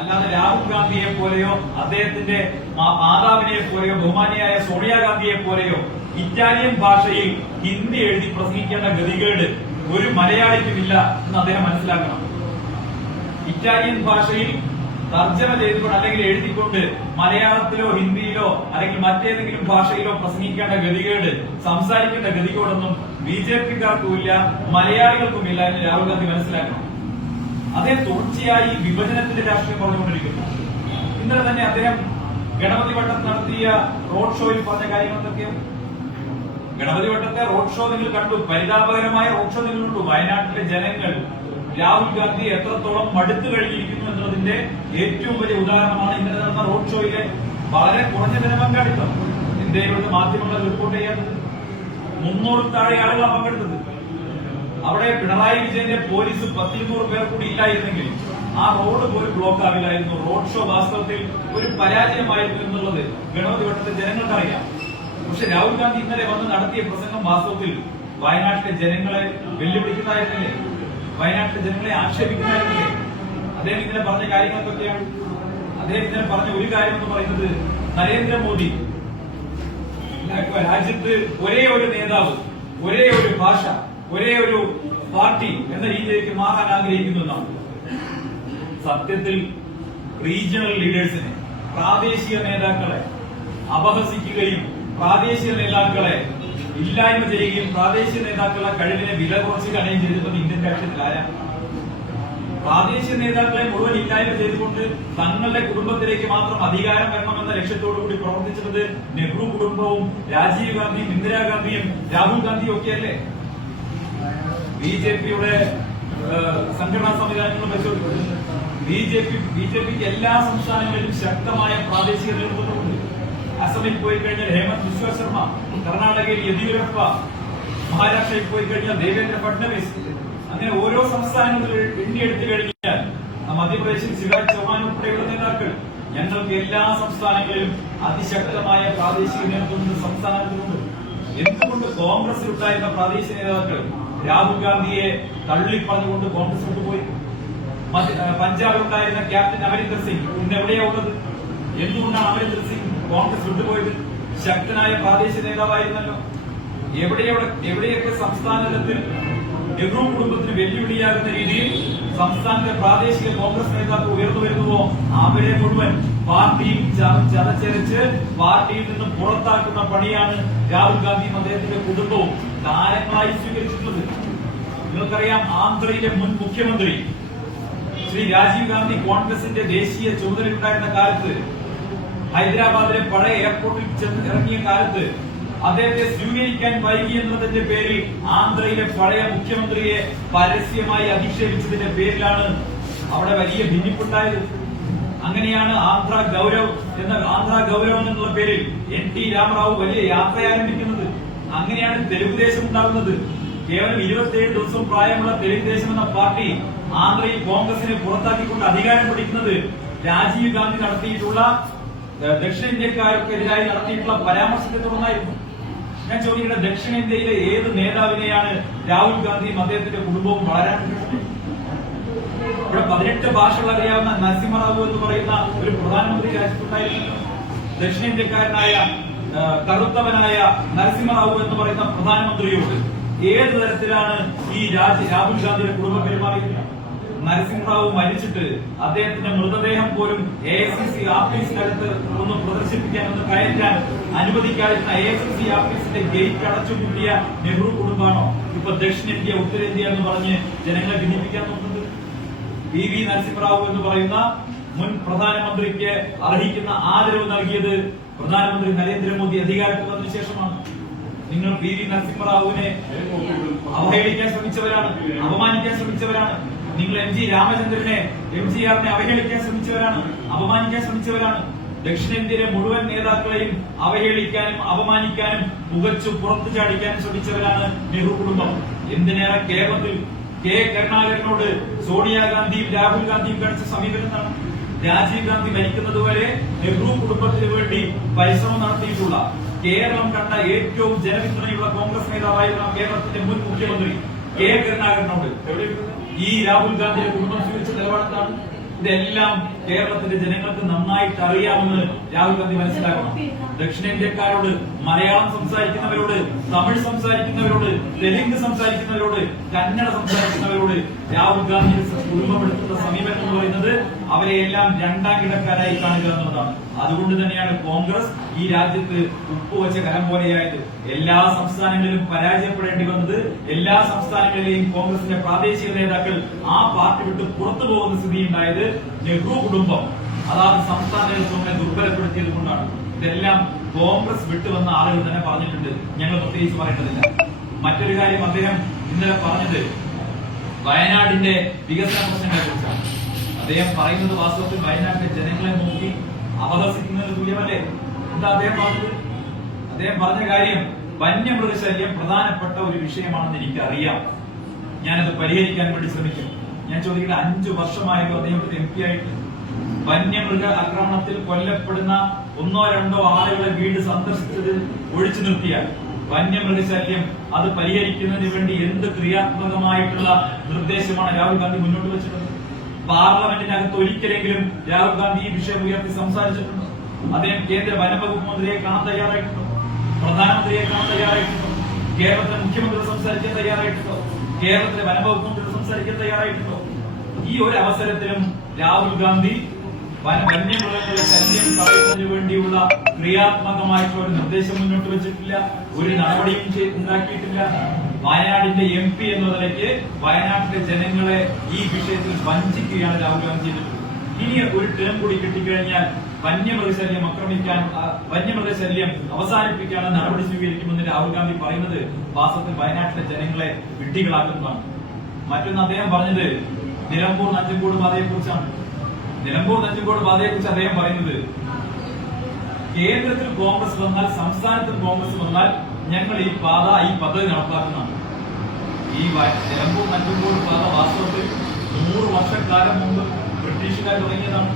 അല്ലാതെ രാഹുൽ ഗാന്ധിയെ പോലെയോ അദ്ദേഹത്തിന്റെ മാതാവിനെ പോലെയോ ബഹുമാനിയായ സോണിയാഗാന്ധിയെ പോലെയോ ഇറ്റാലിയൻ ഭാഷയിൽ ഹിന്ദി എഴുതി പ്രസംഗിക്കേണ്ട ഗതികേട് ഒരു മലയാളിക്കുമില്ല എന്ന് അദ്ദേഹം മനസ്സിലാക്കണം. ഇറ്റാലിയൻ ഭാഷയിൽ തർജമ ചെയ്തുകൊണ്ട് അല്ലെങ്കിൽ എഴുതിക്കൊണ്ട് മലയാളത്തിലോ ഹിന്ദിയിലോ അല്ലെങ്കിൽ മറ്റേതെങ്കിലും ഭാഷയിലോ പ്രസംഗിക്കേണ്ട ഗതികേട് സംസാരിക്കേണ്ട ഗതികേടൊന്നും ബി ജെ മലയാളികൾക്കും ഇല്ല എന്ന് രാഹുൽ ഗാന്ധി മനസ്സിലാക്കണം. അദ്ദേഹം തുടർച്ചയായി വിഭജനത്തിന്റെ രാഷ്ട്രീയം പറഞ്ഞുകൊണ്ടിരിക്കുന്നു. ഇന്നലെ തന്നെ അദ്ദേഹം ഗണപതി വട്ടം നടത്തിയ റോഡ് ഷോയിൽ പറഞ്ഞ കാര്യങ്ങൾ എന്തൊക്കെയാണ് ഗണപതി വട്ടത്തെ റോഡ് ഷോ നിങ്ങൾ കണ്ടു. പരിതാപകരമായ റോഡ് ഷോ നിങ്ങൾ കണ്ടു. വയനാട്ടിലെ ജനങ്ങൾ രാഹുൽ ഗാന്ധി എത്രത്തോളം മടുത്തു കഴിഞ്ഞിരിക്കുന്നു എന്നതിന്റെ ഏറ്റവും വലിയ ഉദാഹരണമാണ് ഇന്നലെ നടന്ന റോഡ് ഷോയിലെ വളരെ കുറഞ്ഞ ജനപങ്കാളിത്തം. ഇന്ത്യയിലുള്ള മാധ്യമങ്ങൾ റിപ്പോർട്ട് ചെയ്യാത്തത്. മുന്നൂറ് താഴെ ആളുകളാണ് പങ്കെടുത്തത്. അവിടെ പിണറായി വിജയന്റെ പോലീസ് പത്തിരുന്നൂറ് പേർ കൂടി ഇല്ലായിരുന്നെങ്കിൽ ആ റോഡ് പോലും ബ്ലോക്ക് ആവില്ലായിരുന്നു. റോഡ് ഷോ വാസ്തവത്തിൽ ഒരു പരാജയമായിരുന്നു എന്നുള്ളത് ഗണപതി വട്ടത്തെ ജനങ്ങൾക്കറിയാം. പക്ഷെ രാഹുൽ ഗാന്ധി ഇന്നലെ വന്ന് നടത്തിയ പ്രസംഗം വാസ്തവത്തിൽ വയനാട്ടിലെ ജനങ്ങളെ വെല്ലുവിളിക്കുന്നതായിരുന്നില്ലേ? വയനാട്ടിലെ ജനങ്ങളെ ആക്ഷേപിക്കുന്നതായിരുന്നില്ലേ? അദ്ദേഹം ഇന്നലെ പറഞ്ഞ കാര്യങ്ങൾ എന്തൊക്കെയാണ് അദ്ദേഹം ഇന്നലെ പറഞ്ഞ ഒരു കാര്യം എന്ന് പറയുന്നത് നരേന്ദ്രമോദി. രാജ്യത്ത് ഒരേ ഒരു നേതാവ് ഒരേ ഒരു ഭാഷ ഒരേ ഒരു പാർട്ടി എന്ന രീതിയിലേക്ക് മാറാൻ ആഗ്രഹിക്കുന്നു എന്നാണ് സത്യത്തിൽ റീജിയണൽ ലീഡേഴ്സിനെ പ്രാദേശിക നേതാക്കളെ അപഹസിക്കുകയും പ്രാദേശിക നേതാക്കളെ ഇല്ലായ്മ ചെയ്യുകയും പ്രാദേശിക നേതാക്കളുടെ കഴിവിനെ വില കുറച്ച് കളയുകയും ചെയ്തിട്ടുണ്ട് ഇന്ത്യൻ രാഷ്ട്രീയത്തിലായ പ്രാദേശിക നേതാക്കളെ മുഴുവൻ ഇല്ലായ്മ ചെയ്തുകൊണ്ട് തങ്ങളുടെ കുടുംബത്തിലേക്ക് മാത്രം അധികാരം വരണമെന്ന ലക്ഷ്യത്തോടു കൂടി പ്രവർത്തിച്ചത് നെഹ്റു കുടുംബവും രാജീവ് ഗാന്ധിയും ഇന്ദിരാഗാന്ധിയും രാഹുൽ ഗാന്ധിയും ഒക്കെയല്ലേ? ബി ജെ പിയുടെ സംഘടനാ സംവിധാനങ്ങൾ പരിശോധിക്കുന്നത് B J P B J പിക്ക് എല്ലാ സംസ്ഥാനങ്ങളിലും ശക്തമായ പ്രാദേശിക നേതൃത്വമുണ്ട് അസമിൽ പോയി കഴിഞ്ഞാൽ ഹേമന്ത് ബിശ്വ ശർമ്മ കർണാടകയിൽ യെദ്യൂരപ്പ മഹാരാഷ്ട്രയിൽ പോയി കഴിഞ്ഞാൽ ദേവേന്ദ്ര ഫഡ്നവിസ്. അങ്ങനെ ഓരോ സംസ്ഥാനങ്ങളിലും എണ്ണിയെടുത്തു കഴിഞ്ഞാൽ മധ്യപ്രദേശിൽ ശിവരാജ് ചൗഹാൻ ഉൾപ്പെടെയുള്ള നേതാക്കൾ ഞങ്ങൾക്ക് എല്ലാ സംസ്ഥാനങ്ങളിലും അതിശക്തമായ പ്രാദേശിക നേതൃത്വം സംസ്ഥാനത്തിലുണ്ട് എന്തുകൊണ്ട് കോൺഗ്രസിൽ ഉണ്ടായിരുന്ന പ്രാദേശിക നേതാക്കൾ രാഹുൽ ഗാന്ധിയെ തള്ളിപ്പറഞ്ഞുകൊണ്ട് കോൺഗ്രസ് കൊണ്ടുപോയി പഞ്ചാബ് ഉണ്ടായിരുന്ന ക്യാപ്റ്റൻ അമരീന്ദർ സിംഗ് ഇന്ന് എവിടെയാ ഉള്ളത്? എന്തുകൊണ്ടാണ് അമരീന്ദർ സിംഗ് കോൺഗ്രസ് വിട്ടുപോയത് ശക്തനായ പ്രാദേശിക നേതാവായിരുന്നല്ലോ. എവിടെയവിടെ എവിടെയൊക്കെ സംസ്ഥാന നെഹ്റു കുടുംബത്തിന് വെല്ലുവിളിയാകുന്ന രീതിയിൽ സംസ്ഥാനത്തെ പ്രാദേശിക കോൺഗ്രസ് നേതാക്കൾ ഉയർന്നു വരുന്നുവോ? അവരെ മുഴുവൻ പാർട്ടിയിൽ ചതച്ചരച്ച് പാർട്ടിയിൽ നിന്ന് പുറത്താക്കുന്ന പണിയാണ് രാഹുൽ ഗാന്ധിയും അദ്ദേഹത്തിന്റെ കുടുംബവും. കാലങ്ങളായി നിങ്ങൾക്കറിയാം ആന്ധ്രയിലെ മുൻ മുഖ്യമന്ത്രി ശ്രീ രാജീവ് ഗാന്ധി കോൺഗ്രസിന്റെ ദേശീയ ചുമതലയുണ്ടായിരുന്ന കാലത്ത് ഹൈദരാബാദിലെ പഴയ എയർപോർട്ടിൽ ചെന്ന് ഇറങ്ങിയ കാലത്ത് അദ്ദേഹത്തെ സ്വീകരിക്കാൻ വൈകി എന്നതിന്റെ പേരിൽ ആന്ധ്രയിലെ പഴയ മുഖ്യമന്ത്രിയെ പരസ്യമായി അധിക്ഷേപിച്ചതിന്റെ പേരിലാണ് അവിടെ വലിയ ഭിന്നിപ്പുണ്ടായത്. അങ്ങനെയാണ് ആന്ധ്ര ഗൗരവ് എന്ന ആന്ധ്ര ഗൗരവം എന്നുള്ള പേരിൽ എൻ ടി രാമറാവു വലിയ യാത്ര ആരംഭിക്കുന്നത് അങ്ങനെയാണ് തെലുഗുദേശം ഉണ്ടാകുന്നത്. കേവലം ഇരുപത്തിയേഴ് ദിവസം പ്രായമുള്ള തെലുഗുദേശം എന്ന പാർട്ടി ആന്ധ്രയിൽ കോൺഗ്രസിനെ പുറത്താക്കിക്കൊണ്ട് അധികാരം പിടിക്കുന്നത് രാജീവ് ഗാന്ധി നടത്തിയിട്ടുള്ള ദക്ഷിണേന്ത്യക്കാർക്കെതിരായി നടത്തിയിട്ടുള്ള പരാമർശത്തെ തുടർന്നായിരുന്നു. ഞാൻ ചോദിക്കട്ടെ ദക്ഷിണേന്ത്യയിലെ ഏത് നേതാവിനെയാണ് രാഹുൽ ഗാന്ധിയും അദ്ദേഹത്തിന്റെ കുടുംബവും വളരാൻ? ഇവിടെ പതിനെട്ട് ഭാഷകൾ അറിയാവുന്ന നരസിംഹറാവു എന്ന് പറയുന്ന ഒരു പ്രധാനമന്ത്രി രാജ്യത്തുണ്ടായിരുന്നു. ദക്ഷിണേന്ത്യക്കാരനായ കറുത്തവനായ നരസിംഹറാവു എന്ന് പറയുന്ന പ്രധാനമന്ത്രിയോട് ഏത് തരത്തിലാണ് ഈ രാജ് രാഹുൽ ഗാന്ധിയുടെ കുടുംബം പെരുമാറിയത്? നരസിംഹറാവു മരിച്ചിട്ട് അദ്ദേഹത്തിന്റെ മൃതദേഹം പോലും എ എസ് സി സി ഓഫീസിനടുത്ത് ഒന്ന് പ്രദർശിപ്പിക്കാൻ ഒന്ന് കയറ്റാൻ അനുവദിക്കാതിരുന്ന എ എസ് സി ഓഫീസിന്റെ ഗേറ്റ് അടച്ചു കൂട്ടിയ നെഹ്റു കുടുംബാണോ? ഇപ്പൊ ദക്ഷിണേന്ത്യ ഉത്തരേന്ത്യ എന്ന് പറഞ്ഞ് ജനങ്ങളെ ഭിന്നിപ്പിക്കാൻ നോക്കുന്നത്. പി വി നരസിംഹറാവു എന്ന് പറയുന്ന മുൻ പ്രധാനമന്ത്രിക്ക് അർഹിക്കുന്ന ആദരവ് നൽകിയത് പ്രധാനമന്ത്രി നരേന്ദ്രമോദി അധികാരത്തിൽ വന്നതിനു ശേഷമാണ്. നിങ്ങൾ പി വി നരസിംഹറാവുവിനെ അവഹേളിക്കാൻ ശ്രമിച്ചവരാണ് അപമാനിക്കാൻ ശ്രമിച്ചവരാണ്. നിങ്ങൾ എം ജി രാമചന്ദ്രനെ എം ജി ആറിനെ അവഹേളിക്കാൻ ശ്രമിച്ചവരാണ് അപമാനിക്കാൻ ശ്രമിച്ചവരാണ്. ദക്ഷിണേന്ത്യയിലെ മുഴുവൻ നേതാക്കളെയും അവഹേളിക്കാനും അപമാനിക്കാനും പുകച്ചു പുറത്തു ചാടിക്കാനും ശ്രമിച്ചവരാണ് നെഹ്റു കുടുംബം. എന്തിനേറെ കേരളത്തിൽ കെ കരുണാകരനോട് സോണിയാഗാന്ധിയും രാഹുൽ ഗാന്ധിയും കാണിച്ച സമീപനം എന്താണ് രാജീവ് ഗാന്ധി മരിക്കുന്നതുവരെ നെഹ്റു കുടുംബത്തിന് വേണ്ടി പരിശ്രമം നടത്തിയിട്ടുള്ള കേരളം കണ്ട ഏറ്റവും ജനപിന്തുണയുള്ള കോൺഗ്രസ് നേതാവായിരുന്ന കേരളത്തിന്റെ മുൻ മുഖ്യമന്ത്രി കെ കരുണാകരനോട്. ഈ രാഹുൽ ഗാന്ധിയുടെ കുടുംബം സ്വീകരിച്ച നിലപാടെന്താണ്? ഇതെല്ലാം കേരളത്തിന്റെ ജനങ്ങൾക്ക് നന്നായിട്ട് അറിയാമെന്ന് രാഹുൽ ഗാന്ധി മനസ്സിലാക്കണം. ദക്ഷിണേന്ത്യക്കാരോട് മലയാളം സംസാരിക്കുന്നവരോട് തമിഴ് സംസാരിക്കുന്നവരോട് തെലുങ്ക് സംസാരിക്കുന്നവരോട് കന്നഡ സംസാരിക്കുന്നവരോട് രാഹുൽ ഗാന്ധി കുടുംബപ്പെടുത്തുന്ന സമീപനം എന്ന് പറയുന്നത് അവരെ എല്ലാം രണ്ടാം കിടക്കാരായി കാണുക എന്നുള്ളതാണ്. അതുകൊണ്ട് തന്നെയാണ് കോൺഗ്രസ് ഈ രാജ്യത്ത് ഉപ്പുവച്ച കലം പോലെയായത്. എല്ലാ സംസ്ഥാനങ്ങളിലും പരാജയപ്പെടേണ്ടി വന്നത് എല്ലാ സംസ്ഥാനങ്ങളിലെയും കോൺഗ്രസിന്റെ പ്രാദേശിക നേതാക്കൾ ആ പാർട്ടി വിട്ട് പുറത്തു പോകുന്ന സ്ഥിതി ഉണ്ടായത് നെഹ്റു കുടുംബം അതാത് സംസ്ഥാന നമ്മളെ ദുർബലപ്പെടുത്തിയത് കൊണ്ടാണ്. ഇതെല്ലാം കോൺഗ്രസ് വിട്ടുവന്ന ആളുകൾ തന്നെ പറഞ്ഞിട്ടുണ്ട്. ഞങ്ങൾ പ്രത്യേകിച്ച് പറയേണ്ടതില്ല. മറ്റൊരു കാര്യം അദ്ദേഹം ഇന്നലെ പറഞ്ഞത് വയനാടിന്റെ വികസന പ്രശ്നങ്ങളെ കുറിച്ചാണ്. അദ്ദേഹം പറയുന്നത് വാസ്തവത്തിൽ വയനാട്ടിലെ ജനങ്ങളെ നോക്കി അപഹസിക്കുന്നതിന് തുല്യമല്ലേ? എന്താ അദ്ദേഹം പറഞ്ഞത്? അദ്ദേഹം പറഞ്ഞ കാര്യം വന്യമൃഗശല്യം പ്രധാനപ്പെട്ട ഒരു വിഷയമാണെന്ന് എനിക്ക് അറിയാം ഞാനത് പരിഹരിക്കാൻ വേണ്ടി ശ്രമിക്കും. ഞാൻ ചോദിക്കട്ടെ അഞ്ചു വർഷമായല്ലോ അദ്ദേഹം എം പി ആയിട്ട് വന്യമൃഗ ആക്രമണത്തിൽ കൊല്ലപ്പെടുന്ന ഒന്നോ രണ്ടോ ആളുകളെ വീട് സന്ദർശിച്ചത് ഒഴിച്ചു നിർത്തിയാൽ വന്യമൃഗശല്യം അത് പരിഹരിക്കുന്നതിന് വേണ്ടി എന്ത് ക്രിയാത്മകമായിട്ടുള്ള നിർദ്ദേശമാണ് രാഹുൽ ഗാന്ധി മുന്നോട്ട് വെച്ചിട്ടുള്ളത്? പാർലമെന്റിനകത്ത് ഒരിക്കലെങ്കിലും രാഹുൽ ഗാന്ധി ഈ വിഷയം ഉയർത്തി സംസാരിച്ചിട്ടുണ്ട്? അദ്ദേഹം കേന്ദ്ര വനംവകുപ്പ് മന്ത്രിയെ കാണാൻ തയ്യാറായിട്ടുണ്ടോ? പ്രധാനമന്ത്രിയെ കാണാൻ തയ്യാറായിട്ടുണ്ടോ? കേരളത്തിലെ മുഖ്യമന്ത്രി സംസാരിക്കാൻ തയ്യാറായിട്ടുണ്ടോ? കേരളത്തിലെ വനംവകുപ്പ് മന്ത്രി സംസാരിക്കാൻ തയ്യാറായിട്ടുണ്ടോ ഈ ഒരു അവസരത്തിലും രാഹുൽ ഗാന്ധി വന വന്യമൃഗങ്ങളുടെ ശല്യം തടയുന്നതിന് വേണ്ടിയുള്ള ക്രിയാത്മകമായിട്ടുള്ള ഒരു നിർദ്ദേശം മുന്നോട്ട് വെച്ചിട്ടില്ല. ഒരു നടപടിയും ഉണ്ടാക്കിയിട്ടില്ല. വയനാടിന്റെ എം പി എന്ന നിലയ്ക്ക് വയനാട്ടിലെ ജനങ്ങളെ ഈ വിഷയത്തിൽ വഞ്ചിക്കുകയാണ് രാഹുൽ ഗാന്ധി ഇനി ഒരു ടേം കൂടി കിട്ടിക്കഴിഞ്ഞാൽ വന്യമൃഗശല്യം ആക്രമിക്കാൻ വന്യമൃഗശല്യം അവസാനിപ്പിക്കാനുള്ള നടപടി സ്വീകരിക്കുമെന്ന് രാഹുൽ ഗാന്ധി പറയുന്നത് വാസ്തവത്തിൽ വയനാട്ടിലെ ജനങ്ങളെ വിഡ്ഢികളാക്കുന്നതാണ്. മറ്റൊന്ന് അദ്ദേഹം പറഞ്ഞത് നിലമ്പൂർ നഞ്ചങ്കോട് പാതയെ കുറിച്ചാണ് നിലമ്പൂർ നഞ്ചങ്കോട് പാതയെ കുറിച്ച് അദ്ദേഹം പറയുന്നത് കേന്ദ്രത്തിൽ കോൺഗ്രസ് വന്നാൽ സംസ്ഥാനത്തിൽ കോൺഗ്രസ് വന്നാൽ ഞങ്ങൾ ഈ പാത ഈ പദ്ധതി നടപ്പാക്കുന്നതാണ്. ഈ നിലമ്പൂർ നഞ്ചങ്കോട് പാത വാസ്തവത്തിൽ നൂറ് വർഷക്കാലം മുമ്പ് ബ്രിട്ടീഷുകാർ തുടങ്ങിയതാണ്.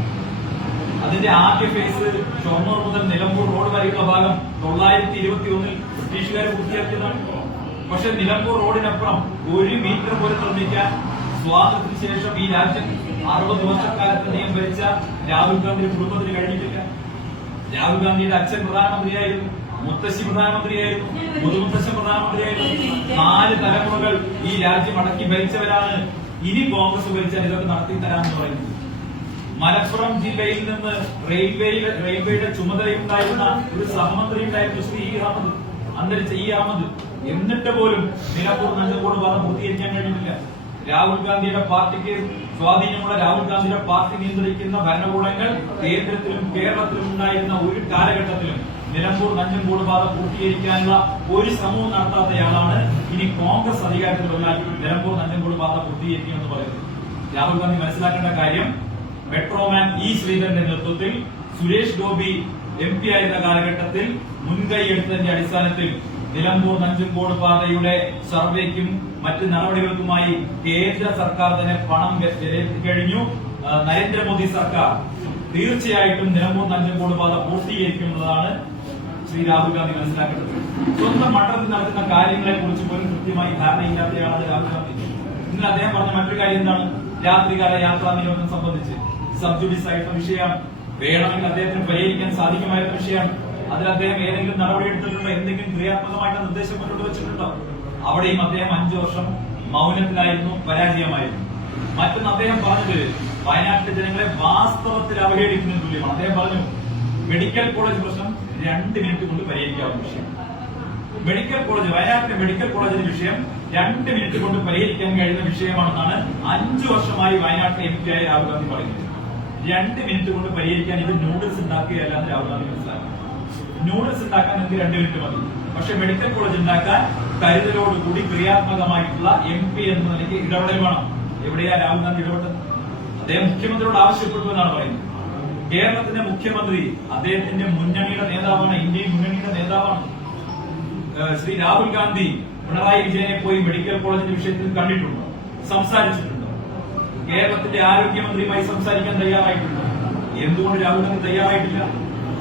അതിന്റെ ആദ്യ ഫേസ് ഷൊർണൂർ മുതൽ നിലമ്പൂർ റോഡ് വരെയുള്ള ഭാഗം തൊള്ളായിരത്തി ഇരുപത്തി ഒന്നിൽ ബ്രിട്ടീഷുകാർ പൂർത്തിയാക്കിയതാണ്. പക്ഷെ നിലമ്പൂർ റോഡിനപ്പുറം ഒരു മീറ്റർ പോലും നിർമ്മിക്കാൻ സ്വാതന്ത്ര്യത്തിന് ശേഷം ഈ രാജ്യം അറുപത് വർഷക്കാലത്ത് നിയം ഭരിച്ച രാഹുൽ ഗാന്ധിയുടെ കുടുംബത്തിന് കഴിഞ്ഞിട്ടില്ല. രാഹുൽ ഗാന്ധിയുടെ അച്ഛൻ പ്രധാനമന്ത്രിയായിരുന്നു മുത്തശ്ശി പ്രധാനമന്ത്രിയായിരുന്നു മുതുമുത്തശ്ശൻ പ്രധാനമന്ത്രിയായിരുന്നു. നാല് തലമുറകൾ ഈ രാജ്യം അടക്കി ഭരിച്ചവരാണ് ഇനി കോൺഗ്രസ് ഭരിച്ചാൽ ഇതൊക്കെ നടത്തി തരാമെന്ന് പറയുന്നത്. മലപ്പുറം ജില്ലയിൽ നിന്ന് റെയിൽവേയിലെ റെയിൽവേയുടെ ചുമതലയുണ്ടായിരുന്ന ഒരു സഹമന്ത്രി ഉണ്ടായിരുന്നു ശ്രീ അഹമ്മദ് അന്തരിച്ച ഈ അഹമ്മദ് എന്നിട്ട് പോലും നിലമ്പൂർ നഞ്ചക്കോട് പാത പൂർത്തീകരിക്കാൻ കഴിഞ്ഞിട്ടില്ല. രാഹുൽ ഗാന്ധിയുടെ പാർട്ടിക്ക് സ്വാധീനമുള്ള രാഹുൽ ഗാന്ധിയുടെ പാർട്ടി നിയന്ത്രിക്കുന്ന ഭരണകൂടങ്ങൾ കേന്ദ്രത്തിലും കേരളത്തിലും ഉണ്ടായിരുന്ന ഒരു കാലഘട്ടത്തിലും നിലമ്പൂർ നഞ്ചങ്കോട് പാത പൂർത്തീകരിക്കാനുള്ള ഒരു ശ്രമവും നടത്താത്തയാളാണ് ഇനി കോൺഗ്രസ് അധികാരത്തിൽ വന്നാൽ നിലമ്പൂർ നഞ്ചങ്കോട് പാത പൂർത്തീകരിക്കുമെന്ന് പറയുന്നു രാഹുൽ ഗാന്ധി മനസ്സിലാക്കേണ്ട കാര്യം മെട്രോമാൻ ഇ ശ്രീധരന്റെ നേതൃത്വത്തിൽ സുരേഷ് ഗോപി എം പി ആയിരുന്ന കാലഘട്ടത്തിൽ മുൻകൈ എടുത്തതിന്റെ അടിസ്ഥാനത്തിൽ നിലമ്പൂർ നഞ്ചുംകോട് പാതയുടെ സർവേക്കും മറ്റ് നടപടികൾക്കുമായി കേന്ദ്ര സർക്കാർ തന്നെ പണം കഴിഞ്ഞു. നരേന്ദ്രമോദി സർക്കാർ തീർച്ചയായിട്ടും നിലമ്പൂർ നഞ്ചുംകോട് പാത പൂർത്തീകരിക്കുന്നതാണ് ശ്രീ രാഹുൽ ഗാന്ധി മനസ്സിലാക്കേണ്ടത്. സ്വന്തം മണ്ഡലത്തിൽ നടക്കുന്ന കാര്യങ്ങളെ കുറിച്ച് പോലും കൃത്യമായി ധാരണയില്ലാത്തയാളാണ് രാഹുൽ ഗാന്ധി. ഇന്ന് അദ്ദേഹം പറഞ്ഞ മറ്റൊരു കാര്യം എന്താണ്? രാത്രികാല യാത്രാ നിരോധനം സംബന്ധിച്ച്. സബ്ജുഡീസ് ആയിട്ടുള്ള വിഷയമാണ് വേണമെങ്കിൽ അദ്ദേഹത്തിന് പരിഹരിക്കാൻ സാധിക്കുമായിരുന്ന വിഷയമാണ് അതിൽ അദ്ദേഹം ഏതെങ്കിലും നടപടി എടുത്തിട്ടുണ്ടോ എന്തെങ്കിലും ക്രിയാത്മകമായിട്ട് നിർദ്ദേശം മുന്നോട്ട് വെച്ചിട്ടുണ്ടോ? അവിടെയും അദ്ദേഹം അഞ്ചു വർഷം മൗനത്തിലായിരുന്നു പരാജയമായിരുന്നു. മറ്റൊന്ന് അദ്ദേഹം പറഞ്ഞത് വയനാട്ടിലെ ജനങ്ങളെ വാസ്തവത്തിൽ അവഹേളിക്കുന്നതിന് തുല്യമാണ്. അദ്ദേഹം പറഞ്ഞു മെഡിക്കൽ കോളേജ് പ്രശ്നം രണ്ട് മിനിറ്റ് കൊണ്ട് പരിഹരിക്കാവുന്ന വിഷയം. മെഡിക്കൽ കോളേജ് വയനാട്ടിലെ മെഡിക്കൽ കോളേജിന്റെ വിഷയം രണ്ട് മിനിറ്റ് കൊണ്ട് പരിഹരിക്കാൻ കഴിയുന്ന വിഷയമാണെന്നാണ് അഞ്ചു വർഷമായി വയനാട്ടിലെ എം പി ആയ രാഹുൽ ഗാന്ധി പറയുന്നത്. രണ്ട് മിനിറ്റ് കൊണ്ട് പരിഹരിക്കാൻ ഇത് നൂഡിൽസ് ഉണ്ടാക്കുകയല്ല എന്ന് രാഹുൽ ഗാന്ധി മനസ്സിലാക്കി നൂഡിൽസ് ഉണ്ടാക്കാൻ നമുക്ക് രണ്ട് മിനിറ്റ് മതി. പക്ഷെ മെഡിക്കൽ കോളേജ് ഉണ്ടാക്കാൻ കരുതലോടുകൂടി ക്രിയാത്മകമായിട്ടുള്ള എം പി എന്ന നിലയ്ക്ക് ഇടപെടൽ വേണം. എവിടെയാ രാഹുൽ ഗാന്ധി ഇടപെട്ടത്? അദ്ദേഹം മുഖ്യമന്ത്രിയോട് ആവശ്യപ്പെട്ടു എന്നാണ് പറയുന്നത്. കേരളത്തിന്റെ മുഖ്യമന്ത്രി അദ്ദേഹത്തിന്റെ മുന്നണിയുടെ നേതാവാണ് ഇന്ത്യൻ മുന്നണിയുടെ നേതാവാണ്. ശ്രീ രാഹുൽ ഗാന്ധി പിണറായി വിജയനെ പോയി മെഡിക്കൽ കോളേജിന്റെ വിഷയത്തിൽ കണ്ടിട്ടുണ്ടോ? സംസാരിച്ചിട്ടുണ്ടോ? കേരളത്തിന്റെ ആരോഗ്യമന്ത്രിയുമായി സംസാരിക്കാൻ തയ്യാറായിട്ടുണ്ടോ? എന്തുകൊണ്ട് രാഹുൽ ഗാന്ധി തയ്യാറായിട്ടില്ല?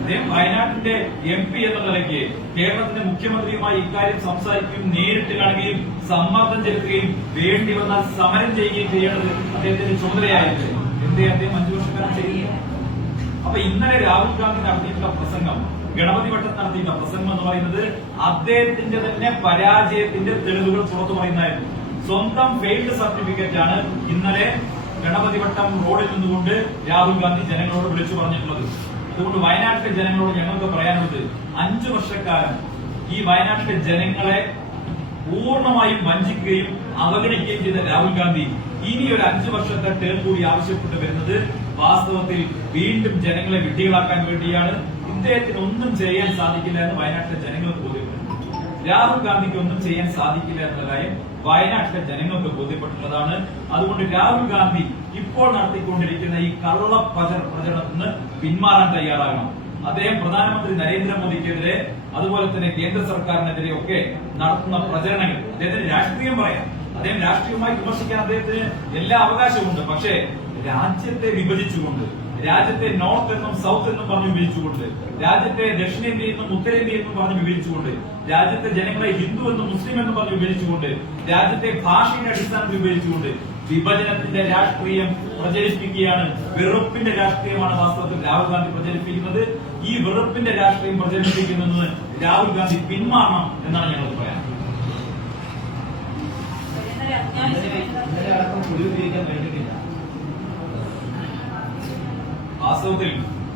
അദ്ദേഹം വയനാട്ടിന്റെ എം പി എന്ന നിലയ്ക്ക് കേരളത്തിന്റെ മുഖ്യമന്ത്രിയുമായി ഇക്കാര്യം സംസാരിക്കുകയും നേരിട്ട് കാണുകയും സമ്മർദ്ദം ചെലുത്തുകയും വേണ്ടി വന്നാൽ സമരം ചെയ്യുകയും ചെയ്യേണ്ടത് അദ്ദേഹത്തിന്റെ ചുമതലയായിരുന്നു. എന്തേ അദ്ദേഹം അഞ്ചു വർഷക്കാലം ചെയ്യുക അപ്പൊ ഇന്നലെ രാഹുൽ ഗാന്ധി നടത്തിയിട്ടുള്ള പ്രസംഗം ഗണപതി വട്ടം നടത്തിയിട്ടുള്ള പ്രസംഗം എന്ന് പറയുന്നത് അദ്ദേഹത്തിന്റെ തന്നെ പരാജയത്തിന്റെ തെളിവുകൾ പുറത്തു പറയുന്നതായിരുന്നു. സ്വന്തം ഫെയിൽഡ് സർട്ടിഫിക്കറ്റ് ആണ് ഇന്നലെ ഗണപതി വട്ടം റോഡിൽ നിന്നുകൊണ്ട് രാഹുൽ ഗാന്ധി ജനങ്ങളോട് വിളിച്ചു പറഞ്ഞിട്ടുള്ളത്. അതുകൊണ്ട് വയനാട്ടിലെ ജനങ്ങളോട് ഞങ്ങൾക്ക് പറയാനുള്ളത് അഞ്ചു വർഷക്കാലം ഈ വയനാട്ടിലെ ജനങ്ങളെ പൂർണമായും വഞ്ചിക്കുകയും അവഗണിക്കുകയും ചെയ്ത രാഹുൽ ഗാന്ധി ഇനി ഒരു അഞ്ചു വർഷത്തെ ടേം കൂടി ആവശ്യപ്പെട്ട് വരുന്നത് വാസ്തവത്തിൽ വീണ്ടും ജനങ്ങളെ വിഡ്ഢികളാക്കാൻ വേണ്ടിയാണ്. ഇദ്ദേഹത്തിന് ഒന്നും ചെയ്യാൻ സാധിക്കില്ല എന്ന് വയനാട്ടിലെ ജനങ്ങൾ ബോധ്യപ്പെട്ടു രാഹുൽ ഗാന്ധിക്ക് ഒന്നും ചെയ്യാൻ സാധിക്കില്ല എന്നുള്ള കാര്യം വയനാട്ടിലെ ജനങ്ങൾക്ക് ബോധ്യപ്പെട്ടുള്ളതാണ് അതുകൊണ്ട് രാഹുൽ ഗാന്ധി ഇപ്പോൾ നടത്തിക്കൊണ്ടിരിക്കുന്ന ഈ കള്ള പ്രചര പ്രചരണത്തിൽ നിന്ന് പിന്മാറാൻ തയ്യാറാകണം. അദ്ദേഹം പ്രധാനമന്ത്രി നരേന്ദ്രമോദിക്കെതിരെ അതുപോലെ തന്നെ കേന്ദ്ര സർക്കാരിനെതിരെ ഒക്കെ നടത്തുന്ന പ്രചരണങ്ങൾ. അദ്ദേഹത്തിന് രാഷ്ട്രീയം പറയാം. അദ്ദേഹം രാഷ്ട്രീയമായി വിമർശിക്കാൻ അദ്ദേഹത്തിന് എല്ലാ അവകാശവും ഉണ്ട് പക്ഷേ രാജ്യത്തെ വിഭജിച്ചുകൊണ്ട് രാജ്യത്തെ നോർത്ത് എന്നും സൗത്ത് എന്നും പറഞ്ഞ് വിഭജിച്ചുകൊണ്ട് രാജ്യത്തെ ദക്ഷിണേന്ത്യ എന്നും ഉത്തരേന്ത്യ എന്നും പറഞ്ഞ് വിഭജിച്ചുകൊണ്ട് രാജ്യത്തെ ജനങ്ങളെ ഹിന്ദു എന്നും മുസ്ലിം എന്നും പറഞ്ഞ് വിഭജിച്ചുകൊണ്ട് രാജ്യത്തെ ഭാഷയുടെ അടിസ്ഥാനത്തിൽ വിഭജിച്ചുകൊണ്ട് വിഭജനത്തിന്റെ രാഷ്ട്രീയം പ്രചരിപ്പിക്കുകയാണ് വെറുപ്പിന്റെ രാഷ്ട്രീയമാണ് വാസ്തവത്തിൽ രാഹുൽ ഗാന്ധി പ്രചരിപ്പിക്കുന്നത്. ഈ വെറുപ്പിന്റെ രാഷ്ട്രീയം പ്രചരിപ്പിക്കുന്നത് രാഹുൽ ഗാന്ധി പിന്മാറണം എന്നാണ് ഞങ്ങൾ പറയാൻ അത്യാവശ്യം ഇന്നലെ അടക്കം പൊടി ഉപയോഗിക്കാൻ കഴിഞ്ഞിട്ടില്ല വാസ്തവത്തിൽ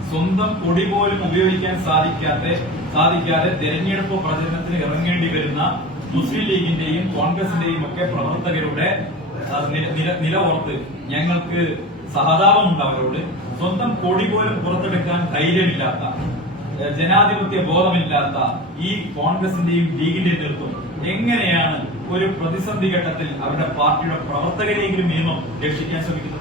സ്വന്തം കൊടി പോലും ഉപയോഗിക്കാൻ സാധിക്കാതെ സാധിക്കാതെ തെരഞ്ഞെടുപ്പ് പ്രചരണത്തിന് ഇറങ്ങേണ്ടി വരുന്ന മുസ്ലിം ലീഗിന്റെയും കോൺഗ്രസിന്റെയും ഒക്കെ പ്രവർത്തകരുടെ നിലവോർത്ത് ഞങ്ങൾക്ക് സഹതാപമുണ്ട് അവരോട്. സ്വന്തം കൊടി പോലും പുറത്തെടുക്കാൻ ധൈര്യമില്ലാത്ത ജനാധിപത്യ ബോധമില്ലാത്ത ഈ കോൺഗ്രസിന്റെയും ലീഗിന്റെയും നേതൃത്വം എങ്ങനെയാണ് ഒരു പ്രതിസന്ധി ഘട്ടത്തിൽ അവരുടെ പാർട്ടിയുടെ പ്രവർത്തകരെയെങ്കിലും നിയമം രക്ഷിക്കാൻ ശ്രമിക്കുന്നത്?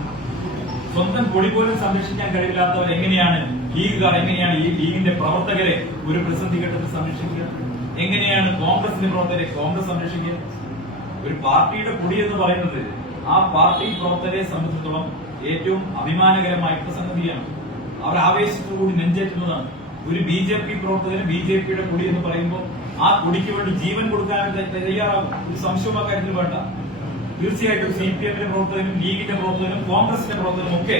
സ്വന്തം കൊടി പോലും സംരക്ഷിക്കാൻ കഴിവില്ലാത്തവർ എങ്ങനെയാണ് ലീഗുകാർ എങ്ങനെയാണ് ഈ ലീഗിന്റെ പ്രവർത്തകരെ ഒരു പ്രതിസന്ധി ഘട്ടത്തിൽ സംരക്ഷിക്കുക? എങ്ങനെയാണ് കോൺഗ്രസിന്റെ പ്രവർത്തകരെ കോൺഗ്രസ് സംരക്ഷിക്കുക? ഒരു പാർട്ടിയുടെ കൊടി എന്ന് പറയുന്നത് ആ പാർട്ടി പ്രവർത്തകരെ സംബന്ധിച്ചിടത്തോളം ഏറ്റവും അഭിമാനകരമായിട്ടുള്ള സംഗതിയാണ് അവർ ആവേശത്തോടുകൂടി നെഞ്ചേറ്റുന്നതാണ്. ഒരു ബി ജെ പി പ്രവർത്തകന് ബി ജെ പിയുടെ കൊടി എന്ന് പറയുമ്പോൾ ആ കൊടിക്ക് വേണ്ടി ജീവൻ കൊടുക്കാൻ തയ്യാറാകും. ഒരു കാര്യത്തിൽ വേണ്ട. തീർച്ചയായിട്ടും സി പി എമ്മിന്റെ പ്രവർത്തകനും ലീഗിന്റെ പ്രവർത്തകനും കോൺഗ്രസിന്റെ പ്രവർത്തകനും ഒക്കെ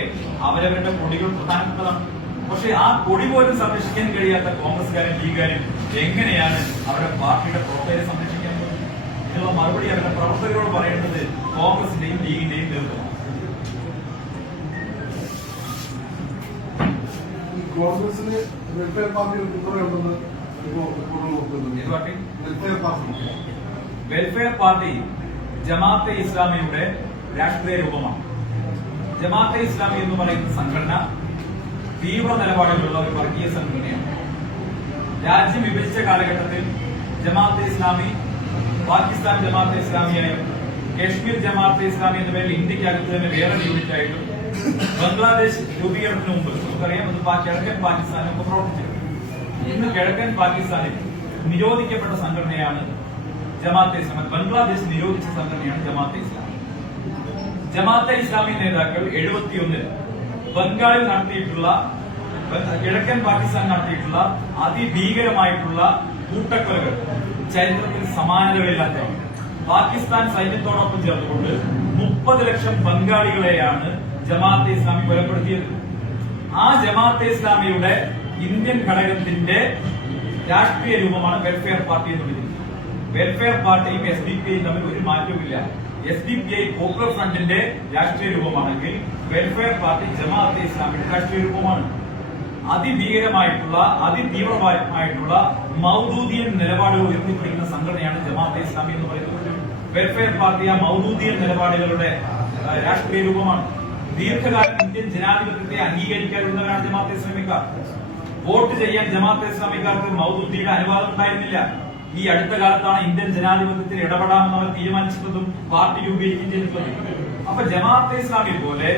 അവരവരുടെ കൊടികൾ പ്രധാനപ്പെട്ടതാണ്. പക്ഷേ ആ കൊടി പോലും സംരക്ഷിക്കാൻ കഴിയാത്ത കോൺഗ്രസ്സുകാരും ലീഗുകാരും എങ്ങനെയാണ് അവരുടെ പാർട്ടിയുടെ പ്രവർത്തകരെ സംരക്ഷിക്കാൻ ഇതിനുള്ള മറുപടി അവരുടെ പ്രവർത്തകരോട് പറയുന്നത് കോൺഗ്രസിന്റെയും ലീഗിന്റെയും നേതൃത്വമാണ്. ഈ കോൺഗ്രസിന് വെൽഫെയർ പാർട്ടികൾ പിന്തുണയുണ്ടെന്ന് ഇപ്പോൾ റിപ്പോർട്ടുകൾ welfare party welfare party Jamaat ഇസ്ലാമിയുടെ രാഷ്ട്രീയ രൂപമാണ്. ജമാഅത്തെ ഇസ്ലാമി എന്ന് പറയുന്ന സംഘടന തീവ്ര നിലപാടുകളുള്ള ഒരു വർഗീയ സംഘടനയാണ്. രാജ്യം വിഭജിച്ച കാലഘട്ടത്തിൽ ജമാഅത്തെ ഇസ്ലാമി പാകിസ്ഥാൻ ജമാഅത്തെ ഇസ്ലാമിയായും കശ്മീർ ജമാഅത്തെ ഇസ്ലാമി എന്ന പേരിൽ ഇന്ത്യക്കകത്ത് തന്നെ വേറെ യൂണിറ്റ് ആയിട്ടും ബംഗ്ലാദേശ് രൂപീകരണത്തിന് മുമ്പ് നമുക്കറിയാം അത് കിഴക്കൻ പാകിസ്ഥാനൊക്കെ പ്രവർത്തിച്ചിരുന്നു ഇന്ന് കിഴക്കൻ പാകിസ്ഥാനിൽ നിരോധിക്കപ്പെട്ട സംഘടനയാണ് ജമാഅത്തെ ഇസ്ലാമി ബംഗ്ലാദേശ് നിരോധിച്ച സംഘടനയാണ് ജമാഅത്തെ ഇസ്ലാമി ജമാഅത്തെ ഇസ്ലാമി നേതാക്കൾ എഴുപത്തിയൊന്നിൽ ബംഗാളിൽ നടത്തിയിട്ടുള്ള കിഴക്കൻ പാകിസ്ഥാൻ നടത്തിയിട്ടുള്ള അതിഭീകരമായിട്ടുള്ള കൂട്ടക്കൊലകൾ ചരിത്രത്തിൽ സമാനതകളില്ലാത്തതാണ് പാകിസ്ഥാൻ സൈന്യത്തോടൊപ്പം ചേർന്നുകൊണ്ട് മുപ്പത് ലക്ഷം ബംഗാളികളെയാണ് ജമാഅത്തെ ഇസ്ലാമി കൊലപ്പെടുത്തിയത്. ആ ജമാഅത്തെ ഇസ്ലാമിയുടെ ഇന്ത്യൻ ഘടകത്തിന്റെ രാഷ്ട്രീയ രൂപമാണ് വെൽഫെയർ പാർട്ടി എന്ന് വിളിക്കുന്നത്. വെൽഫെയർ പാർട്ടിയും എസ് ഡി പി തമ്മിൽ ഒരു മാറ്റവുമില്ല. S D P I popular ഫ്രണ്ടിന്റെ രാഷ്ട്രീയ രൂപമാണെങ്കിൽ വെൽഫെയർ പാർട്ടി ജമാഅത്തെ ഇസ്ലാമിന്റെ രാഷ്ട്രീയ രൂപമാണ്. അതിഭീകരമായിട്ടുള്ള അതിതീവ്രമായിട്ടുള്ള മൗദൂദിയൻ നിലപാടുകൾ ഉയർത്തിപ്പിടിക്കുന്ന സംഘടനയാണ് ജമാഅത്തെ ഇസ്ലാമി എന്ന് പറയുന്നത്. വെൽഫെയർ പാർട്ടി ആ മൗദൂദിയൻ നിലപാടുകളുടെ രാഷ്ട്രീയ രൂപമാണ്. ദീർഘകാലം ഇന്ത്യൻ ജനാധിപത്യത്തെ അംഗീകരിക്കാതിരുന്നവരാണ് ജമാഅത്തെ ഇസ്ലാമിക്കാർ. വോട്ട് ചെയ്യാൻ ജമാഅത്തെ ഇസ്ലാമിക്കാർക്ക് മൗദൂദിയുടെ അനുവാദം ഉണ്ടായിരുന്നില്ല. ഈ അടുത്ത കാലത്താണ് ഇന്ത്യൻ ജനാധിപത്യത്തിൽ ഇടപെടാമെന്ന് അവർ പാർട്ടി ചെയ്തിട്ടുള്ളത് അപ്പൊ ജമാഅത്തെ ഇസ്ലാമി പോലെ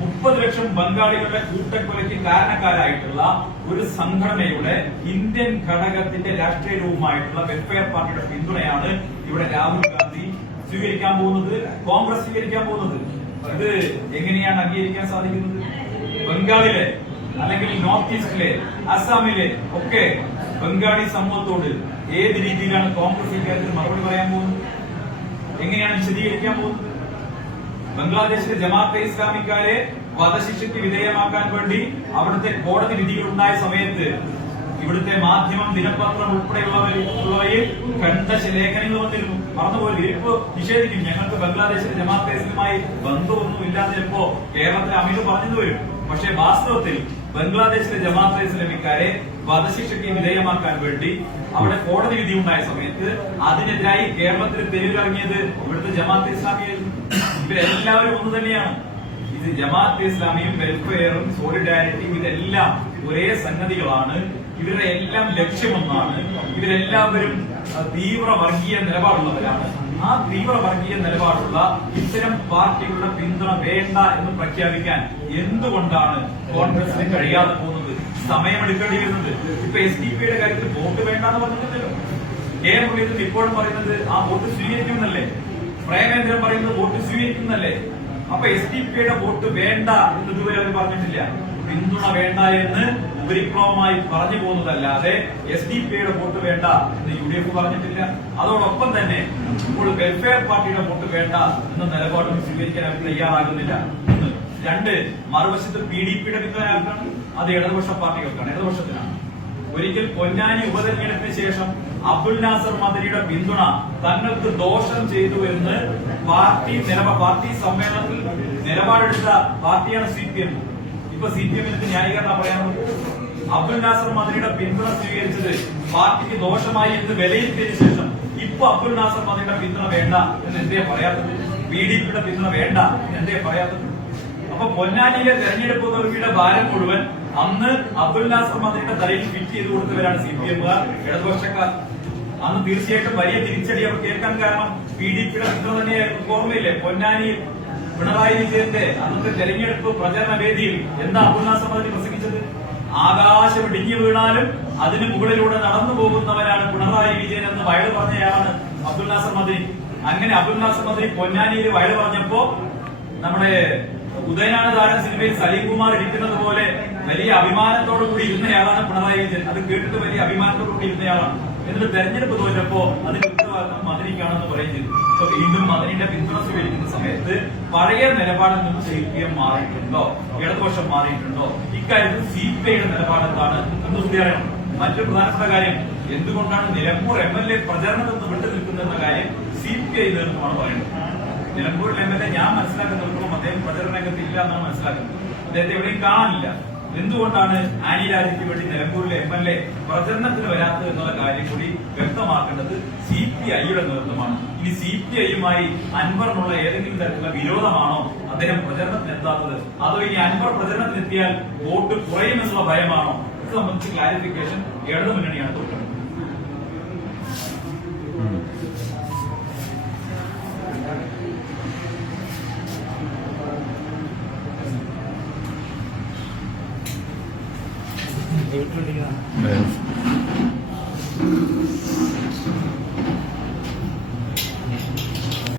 മുപ്പത് ലക്ഷം ബംഗാളികളുടെ കൂട്ടക്കൊലയ്ക്ക് കാരണക്കാരായിട്ടുള്ള ഒരു സംഘടനയുടെ ഇന്ത്യൻ ഘടകത്തിന്റെ രാഷ്ട്രീയ രൂപമായിട്ടുള്ള വെൽഫെയർ പാർട്ടിയുടെ പിന്തുണയാണ് ഇവിടെ രാഹുൽ ഗാന്ധി സ്വീകരിക്കാൻ പോകുന്നത് കോൺഗ്രസ് സ്വീകരിക്കാൻ പോകുന്നത്. ഇത് എങ്ങനെയാണ് അംഗീകരിക്കാൻ സാധിക്കുന്നത്? ബംഗാളിലെ അല്ലെങ്കിൽ നോർത്ത് ഈസ്റ്റിലെ അസാമിലെ ഒക്കെ ബംഗാളി സമൂഹത്തോട് ഏത് രീതിയിലാണ് കോൺഗ്രസ് ഇക്കാര്യത്തിൽ മറുപടി പറയാൻ പോകുന്നത്? എങ്ങനെയാണ് വിശദീകരിക്കാൻ പോകുന്നത്? ബംഗ്ലാദേശിലെ ജമാഅത്തെ ഇസ്ലാമിക്കാരെ വധശിക്ഷയ്ക്ക് വിധേയമാക്കാൻ വേണ്ടി അവിടുത്തെ കോടതി വിധികൾ ഉണ്ടായ സമയത്ത് ഇവിടുത്തെ മാധ്യമം ദിനപത്രം ഉൾപ്പെടെയുള്ളവയിൽ കണ്ട ലേഖനങ്ങൾ വന്നിരുന്നു. മറന്നുപോയി. ഇരിപ്പ് നിഷേധിക്കും. ഞങ്ങൾക്ക് ബംഗ്ലാദേശിലെ ജമാഅത്തെ ഇസ്ലാമുമായി ബന്ധമൊന്നും ഇല്ലാതെ കേരളത്തിലെ അമീർ പറഞ്ഞു വരും. പക്ഷേ വാസ്തവത്തിൽ ബംഗ്ലാദേശിലെ ജമാഅത്തെ ഇസ്ലാമിക്കാരെ വധശിക്ഷയ്ക്ക് വിധേയമാക്കാൻ വേണ്ടി അവിടെ കോടതി വിധി ഉണ്ടായ സമയത്ത് അതിനെതിരായി കേരളത്തിൽ തെരുവിലിറങ്ങിയത് ഇവിടുത്തെ ജമാഅത്ത് ഇസ്ലാമിയായിരുന്നു. ഇവരെല്ലാവരും ഒന്ന് തന്നെയാണ്. ഇത് ജമാഅത്ത് ഇസ്ലാമിയും വെൽഫെയറും സോളിഡാരിറ്റിയും ഇതെല്ലാം ഒരേ സംഗതികളാണ്. ഇവരുടെ എല്ലാം ലക്ഷ്യമൊന്നാണ്. ഇവരെല്ലാവരും തീവ്ര വർഗീയ നിലപാടുള്ളവരാണ്. ആ തീവ്ര വർഗീയ നിലപാടുള്ള ഇത്തരം പാർട്ടികളുടെ പിന്തുണ വേണ്ട എന്ന് പ്രഖ്യാപിക്കാൻ എന്തുകൊണ്ടാണ് കോൺഗ്രസിന് കഴിയാതെ പോകുന്നത്? സമയമെടുക്കേണ്ടി വരുന്നത് ഇപ്പൊ എസ് ഡി പിയുടെ കാര്യത്തിൽ വോട്ട് വേണ്ട എന്ന് പറഞ്ഞിട്ടുണ്ടല്ലോ കെ എം മുരളീധരൻ ഇപ്പോഴും പറയുന്നത് ആ വോട്ട് സ്വീകരിക്കുമെന്നല്ലേ? പ്രേമേന്ദ്രൻ പറയുന്നത് വോട്ട് സ്വീകരിക്കുന്നല്ലേ അപ്പൊ എസ് ഡി പിയുടെ വോട്ട് വേണ്ട എന്ന് ഇതുവരെ അവർ പറഞ്ഞിട്ടില്ല. പിന്തുണ വേണ്ട എന്ന് ഉപരിപ്ലവമായി പറഞ്ഞു പോകുന്നതല്ലാതെ എസ് ഡി പിയുടെ വോട്ട് വേണ്ട എന്ന് യു ഡി എഫ് പറഞ്ഞിട്ടില്ല. അതോടൊപ്പം തന്നെ ഇപ്പോൾ വെൽഫെയർ പാർട്ടിയുടെ വോട്ട് വേണ്ട എന്ന നിലപാടും സ്വീകരിക്കാൻ അവർ തയ്യാറാകുന്നില്ല. രണ്ട്. മറുവശത്ത് പി ഡി പിയുടെ പിന്തുണ ആർക്കാണ്? അത് ഇടതുപക്ഷ പാർട്ടികൾക്കാണ് ഇടതുപക്ഷത്തിനാണ്. ഒരിക്കൽ പൊന്നാനി ഉപതെരഞ്ഞെടുപ്പിന് ശേഷം അബ്ദുൽ നാസർ മദനിയുടെ പിന്തുണ തങ്ങൾക്ക് ദോഷം ചെയ്തു എന്ന് പാർട്ടി നിലപാ പാർട്ടി സമ്മേളനത്തിൽ നിലപാടെടുത്ത പാർട്ടിയാണ് സി പി എം. ഇപ്പൊ സി പി എമ്മിന് ന്യായീകരണം പറയാമോ അബ്ദുൽ നാസർ മദനിയുടെ പിന്തുണ സ്വീകരിച്ചത് പാർട്ടിക്ക് ദോഷമായി എന്ന് വിലയിരുത്തിയതിനു ശേഷം ഇപ്പൊ അബ്ദുൽ നാസർ മദനിയുടെ പിന്തുണ വേണ്ട എന്ന് എന്തേ പറയാത്തത്? ബി ഡി പിയുടെ പിന്തുണ വേണ്ട എന്തേ പറയാത്തത്? അപ്പൊ പൊന്നാനിയിലെ തെരഞ്ഞെടുപ്പ് തോൽവിയുടെ ഭാരം മുഴുവൻ അന്ന് അബ്ദുൽ നാസർ മന്ത്രിയുടെ തലയിൽ ഫിറ്റ് ചെയ്ത് കൊടുത്തവരാണ് സി പി എമ്മുകാർ ഇടതുപക്ഷക്കാർ. അന്ന് തീർച്ചയായിട്ടും വലിയ തിരിച്ചടി അവർ കേൾക്കാൻ കാരണം പി ഡി പിയുടെ പിന്തുണ തന്നെയായിരുന്നു. ഓർമ്മയില്ലേ? പൊന്നാനിയിൽ പിണറായി വിജയന്റെ അന്നത്തെ തെരഞ്ഞെടുപ്പ് പ്രചരണ വേദിയിൽ എന്താ അബ്ദുൽ നാസർ മന്ത്രി പ്രസംഗിച്ചത്? ആകാശം ഇടിഞ്ഞു വീണാലും അതിന് മുകളിലൂടെ നടന്നു പോകുന്നവരാണ് പിണറായി വിജയൻ എന്ന് വയൽ പറഞ്ഞയാളാണ് അബ്ദുൽ നാസർ മന്ത്രി. അങ്ങനെ അബ്ദുൽ നാസർ മന്ത്രി പൊന്നാനിയിൽ വയൽ പറഞ്ഞപ്പോ നമ്മുടെ ഉദയനാണ് താരം സിനിമയിൽ സലീം കുമാർ ഇരിക്കുന്നത് പോലെ വലിയ അഭിമാനത്തോടു കൂടി ഇരുന്നയാളാണ് പിണറായി വിജയൻ. അത് കേട്ടിട്ട് വലിയ അഭിമാനത്തോടു കൂടി ഇരുന്നയാളാണ്. എന്നിട്ട് തെരഞ്ഞെടുപ്പ് തോറ്റപ്പോ അത് ഉത്തരവാദിത്തം മദനിക്കാണെന്ന് പറയും ചെയ്തു. ഇപ്പൊ വീണ്ടും മദനിന്റെ പിന്തുണ സ്വീകരിക്കുന്ന സമയത്ത് പഴയ നിലപാടിൽ നിന്ന് സി പി എം മാറിയിട്ടുണ്ടോ? ഇടതുപക്ഷം മാറിയിട്ടുണ്ടോ? ഇക്കാര്യത്തിൽ സി പി ഐയുടെ നിലപാടെന്താണ് എന്ന് കൂടി അറിയണം. മറ്റൊരു പ്രധാനപ്പെട്ട കാര്യം എന്തുകൊണ്ടാണ് നിലമ്പൂർ എം എൽ എ പ്രചരണത്തിൽ നിന്ന് വിട്ടു നിൽക്കുന്നതെന്ന കാര്യം സി പി ഐ നേതൃത്വമാണ് പറയുന്നത്? നിലമ്പൂരിൽ എം എൽ എ ഞാൻ മനസ്സിലാക്കുന്നിടത്തോളം അദ്ദേഹം പ്രചരണ രംഗത്ത് ഇല്ല എന്നാണ് മനസ്സിലാക്കുന്നത്. അദ്ദേഹത്തെ എവിടെയും കാണില്ല എന്തുകൊണ്ടാണ് ആനി രാജയ്ക്ക് വേണ്ടി നിലമ്പൂരിലെ എം എൽ എ പ്രചരണത്തിന് വരാത്തത് എന്നുള്ള കാര്യം കൂടി വ്യക്തമാക്കേണ്ടത് സി പി ഐയുടെ നേതൃത്വമാണ്. ഇനി സി പി ഐയുമായി അൻവറിനുള്ള ഏതെങ്കിലും തരത്തിലുള്ള വിരോധമാണോ അദ്ദേഹം പ്രചരണത്തിന് എത്താത്തത്? അതോ ഇനി അൻവർ പ്രചരണത്തിന് എത്തിയാൽ വോട്ട് കുറയുമെന്നുള്ള ഭയമാണോ? ഇത് സംബന്ധിച്ച് ക്ലാരിഫിക്കേഷൻ ഇടതു മുന്നണിയാണ്. വീട്ടിലിരിക്കുന്ന